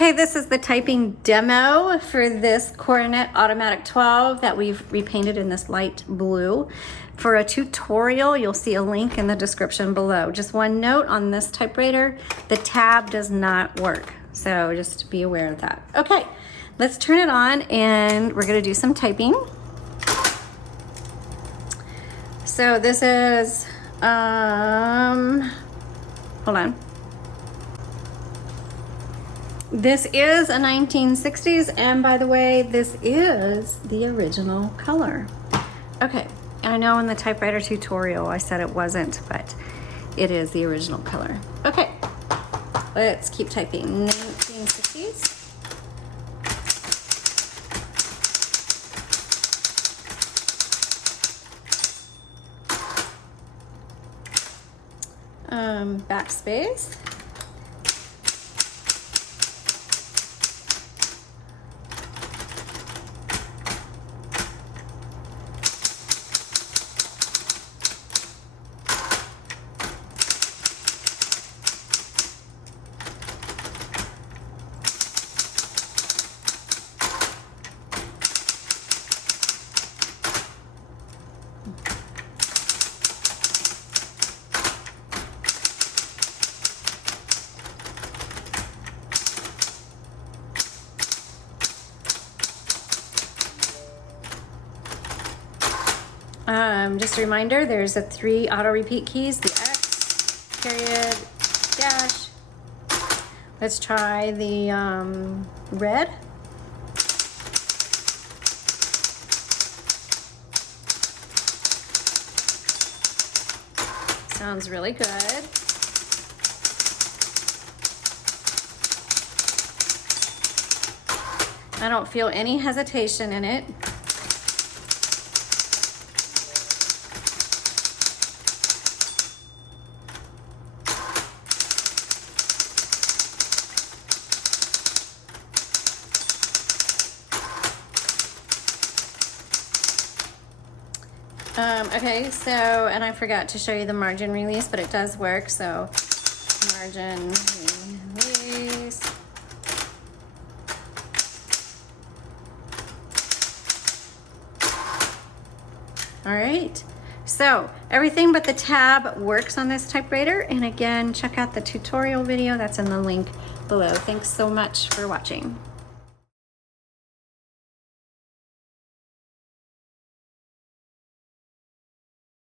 Okay, this is the typing demo for this Coronet Automatic 12 that we've repainted in this light blue. For a tutorial, you'll see a link in the description below. Just one note on this typewriter, the tab does not work. So just be aware of that. Okay, let's turn it on and we're gonna do some typing. So this is, hold on. This is a 1960s, and by the way, this is the original color. Okay, I know in the typewriter tutorial I said it wasn't, but it is the original color. Okay, let's keep typing. 1960s. Backspace. Just a reminder, there's the 3 auto repeat keys, the X, period, dash. Let's try the red. Sounds really good. I don't feel any hesitation in it. Okay, so, and I forgot to show you the margin release, but it does work, so margin release. All right, so everything but the tab works on this typewriter, and again, check out the tutorial video that's in the link below. Thanks so much for watching.